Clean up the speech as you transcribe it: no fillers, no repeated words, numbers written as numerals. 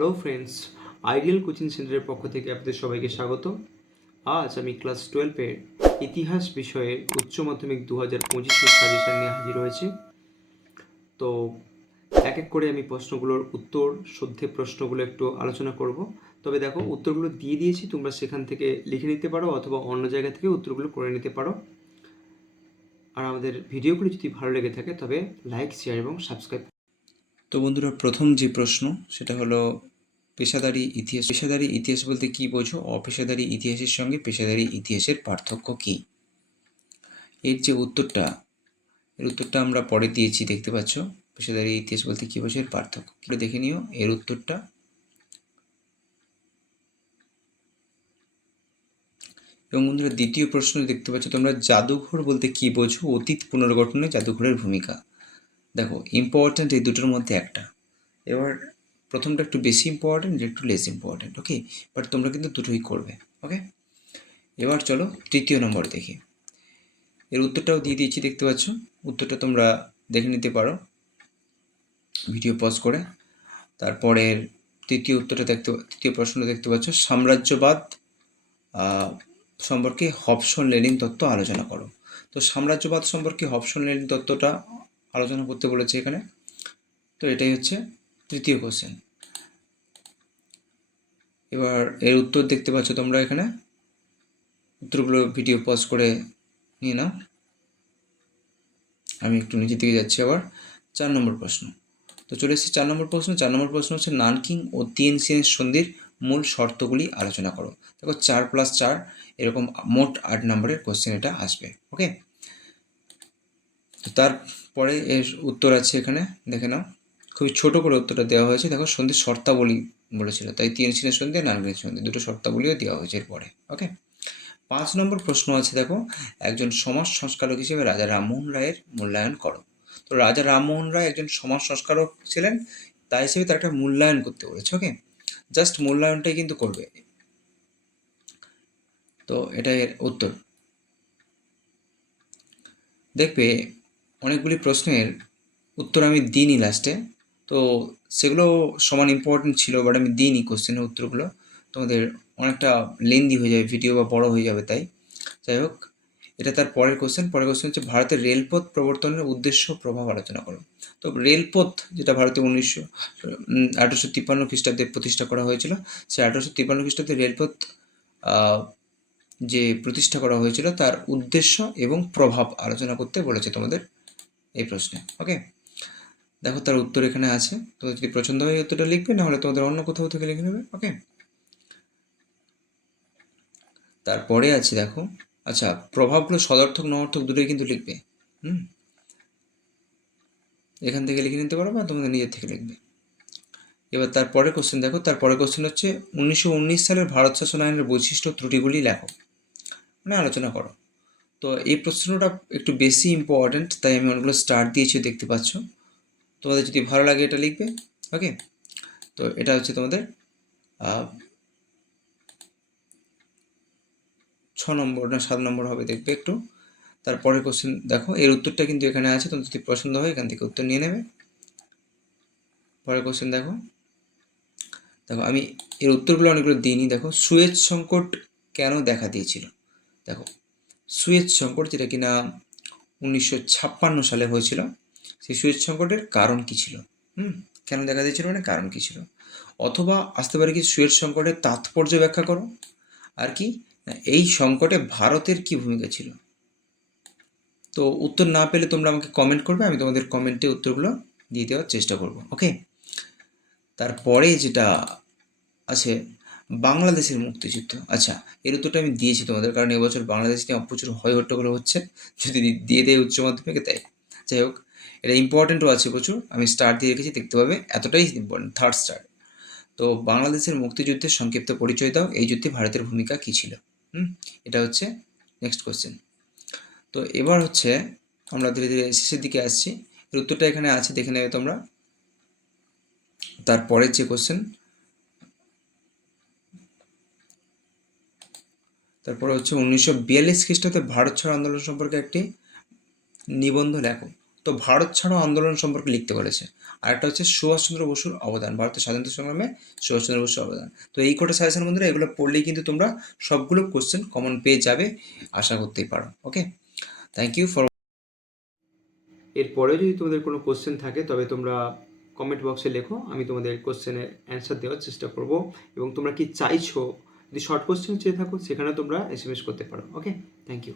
Hello friends, ideal coaching সেন্টারের পক্ষ থেকে আপনাদের সবাইকে স্বাগত। আজ আমি ক্লাস 12-এর ইতিহাস বিষয়ের উচ্চ মাধ্যমিক 2025-এর সাজেশন নিয়ে হাজির হয়েছি। তো এক এক করে আমি প্রশ্নগুলোর উত্তর সদ্ধে প্রশ্নগুলো একটু আলোচনা করব। তবে দেখো, উত্তরগুলো দিয়ে দিয়েছি, তোমরা সেখান থেকে লিখে নিতে পারো অথবা অন্য জায়গা থেকে উত্তরগুলো করে নিতে পারো। আর আমাদের ভিডিওগুলি যদি ভালো লেগে থাকে তবে লাইক, শেয়ার এবং সাবস্ক্রাইব। তো বন্ধুরা, প্রথম যে প্রশ্ন সেটা হলো পেশাদারি ইতিহাস। পেশাদারি ইতিহাস বলতে কি বোঝো? অপেশাদারি ইতিহাসের সঙ্গে পেশাদারি ইতিহাসের পার্থক্য কি? এর যে উত্তরটা, এর উত্তরটা আমরা পরে দিয়েছি, দেখতে পাচ্ছ। পেশাদারি ইতিহাস বলতে কি বোঝো, এর পার্থক্য কি দেখে নিও এর উত্তরটা। এবং বন্ধুরা, দ্বিতীয় প্রশ্ন দেখতে পাচ্ছ তোমরা, জাদুঘর বলতে কি বোঝো? অতীত পুনর্গঠনে জাদুঘরের ভূমিকা। দেখো, ইম্পর্ট্যান্ট এই দুটোর মধ্যে একটা। এবার প্রথমটা একটু বেশি ইম্পর্ট্যান্ট, একটু লেস ইম্পর্ট্যান্ট, ওকে? বাট তোমরা কিন্তু দুটোই করবে, ওকে? এবার চলো তৃতীয় নম্বর দেখি। এর উত্তরটাও দিয়ে দিয়েছি, দেখতে পাচ্ছ। উত্তরটা তোমরা দেখে নিতে পারো ভিডিও পজ করে। তারপরের তৃতীয় প্রশ্নটা দেখতে পাচ্ছ, সাম্রাজ্যবাদ সম্পর্কে হবসন লেনিন তত্ত্ব আলোচনা করো। তো সাম্রাজ্যবাদ সম্পর্কে হবসন লেনিন তত্ত্বটা আলোচনা করতে বলেছে এখানে। তো এটাই হচ্ছে তৃতীয় কোশ্চেন। এবার এর উত্তর দেখতে পাচ্ছ তোমরা এখানে। উত্তরগুলো ভিডিও পজ করে নিয়ে নাও। আমি একটু নিচের দিকে যাচ্ছি। আবার 4 নম্বর প্রশ্ন। তো চলে এসেছি 4 নম্বর প্রশ্ন। 4 নম্বর প্রশ্ন হচ্ছে, নানকিং ও তিয়েনজিনের সন্ধির মূল শর্তগুলি আলোচনা করো। দেখো, 4+4 এরকম মোট 8 নম্বরের কোশ্চেন এটা আসবে, ওকে? তো তারপরে এর উত্তর আছে এখানে, দেখে নাও। খুবই ছোট করে উত্তরটা দেওয়া হয়েছে। দেখো, সন্ধির শর্তাবলী বলেছিল, তাই তিয়েনজিনের সন্ধি আর নানকিংয়ের সন্ধি দুটো শর্তাবলীও দেওয়া হয়েছে এরপরে, ওকে? 5 নম্বর প্রশ্ন আছে, দেখো, একজন সমাজ সংস্কারক হিসেবে রাজা রামমোহন রায়ের মূল্যায়ন করো। তো রাজা রামমোহন রায় একজন সমাজ সংস্কারক ছিলেন, তাই হিসেবে তার একটা মূল্যায়ন করতে বলেছে, ওকে? জাস্ট মূল্যায়নটাই কিন্তু করবে। তো এটা এর উত্তর। দেখবে অনেকগুলি প্রশ্নের উত্তর আমি দিইনি লাস্টে, তো সেগুলো সমান ইম্পর্টেন্ট ছিল, বাট আমি দিইনি কোশ্চেনের উত্তরগুলো। তোমাদের অনেকটা লেন্দি হয়ে যাবে ভিডিও বা বড় হয়ে যাবে, তাই। যাই হোক, এটা তার পরের কোশ্চেন হচ্ছে, ভারতের রেলপথ প্রবর্তনের উদ্দেশ্য প্রভাব আলোচনা করো। তো রেলপথ যেটা ভারতে 1853 খ্রিস্টাব্দে প্রতিষ্ঠা করা হয়েছিল, সেই 1853 খ্রিস্টাব্দে রেলপথ যে প্রতিষ্ঠা করা হয়েছিল তার উদ্দেশ্য এবং প্রভাব আলোচনা করতে বলেছে তোমাদের এই প্রশ্নে, ওকে? দেখো, তার উত্তর এখানে আছে। তোমাদের যদি পছন্দ হয় উত্তরটা লিখবে, না হলে তোমাদের অন্য কোথাও থেকে লিখে নেবে, ওকে? তারপরে আছে, দেখো, আচ্ছা, প্রভাবগুলো সদর্থক নঅর্থক দুটোই কিন্তু লিখবে। এখান থেকে লিখে নিতে পারো বা তোমাদের নিজের থেকে লিখবে। এবার তারপরে কোশ্চেন দেখো, তারপরে কোশ্চেন হচ্ছে, 1919 সালের ভারত শাসন আইনের বৈশিষ্ট্য ত্রুটিগুলি লেখো, মানে আলোচনা করো। তো এই প্রশ্নটা একটু বেশি ইম্পর্ট্যান্ট, তাই আমি অনেকগুলো স্টার দিয়েছি, দেখতে পাচ্ছ। তোমাদের যদি ভালো লাগে এটা লিখবে, ওকে? তো এটা হচ্ছে তোমাদের 6 নম্বর না 7 নম্বর হবে, দেখবে একটু। তারপরে কোশ্চেন দেখো, এর উত্তরটা কিন্তু এখানে আছে, তোমার যদি পছন্দ হয় এখান থেকে উত্তর নিয়ে নেবে। পরের কোশ্চেন দেখো, আমি এর উত্তরগুলো অনেকগুলো দিইনি। দেখো, সুয়েজ সংকট কেন দেখা দিয়েছিল? দেখো, সুয়েজ সংকট যেটা কিনা 1956 সালে হয়েছিল, সেই সুয়েজ সংকটের কারণ কি ছিল? কেন দেখা দিয়েছিল মানে কারণ কি ছিল? অথবা আসতে পারে কি, সুয়েজ সংকটের তাৎপর্য ব্যাখ্যা করো। আর কি, এই সংকটে ভারতের কি ভূমিকা ছিল? তো উত্তর না পেলে তোমরা আমাকে কমেন্ট করবে, আমি তোমাদের কমেন্টে উত্তরগুলো দিয়ে দেওয়ার চেষ্টা করব, ওকে? তারপরে যেটা আছে, বাংলাদেশের মুক্তিযুদ্ধ। আচ্ছা, এর উত্তরটা আমি দিয়েছি তোমাদের, কারণ এবছর বাংলাদেশ নিয়ে প্রচুর হই হট্টগোল হচ্ছে, যদি দিয়ে দেয় উচ্চ মাধ্যমিকে, তাই। যাই হোক, এটা ইম্পর্টেন্টও আছে প্রচুর, আমি স্টার দিয়ে রেখেছি, দেখতে পাবে, এতটাই ইম্পর্টেন্ট, 3rd স্টার। তো বাংলাদেশের মুক্তিযুদ্ধের সংক্ষিপ্ত পরিচয় দাও, এই যুদ্ধে ভারতের ভূমিকা কী ছিল? এটা হচ্ছে নেক্সট কোশ্চেন। তো এবার হচ্ছে আমরা ধীরে ধীরে শেষের দিকে আসছি। এর উত্তরটা এখানে আছে, দেখে নেবে তোমরা। তারপরের যে কোশ্চেন, তারপরে হচ্ছে 1942 খ্রিস্টাব্দে ভারত ছাড়ো আন্দোলন সম্পর্কে একটি নিবন্ধ লেখো। তো তো ভারত ছাড়ো আন্দোলন সম্পর্কে লিখতে বলেছে। আর একটা হচ্ছে সুভাষচন্দ্র বসুর অবদান, ভারতের স্বাধীনতা সংগ্রামে সুভাষচন্দ্র বসুর অবদান। তো এই কটা সাজেশন বন্ধুরা, এগুলো পড়লেই কিন্তু তোমরা সবগুলো কোশ্চেন কমন পেয়ে যাবে, আশা করতেই পারো। ওকে, থ্যাংক ইউ ফর। এরপরেও যদি তোমাদের কোনো কোশ্চেন থাকে তবে তোমরা কমেন্ট বক্সে লেখো, আমি তোমাদের কোশ্চেনের অ্যান্সার দেওয়ার চেষ্টা করব। এবং তোমরা কি চাইছো, যদি শর্ট কোশ্চেন চেয়ে থাকো সেখানে তোমরা SMS করতে পারো। ওকে, থ্যাংক ইউ।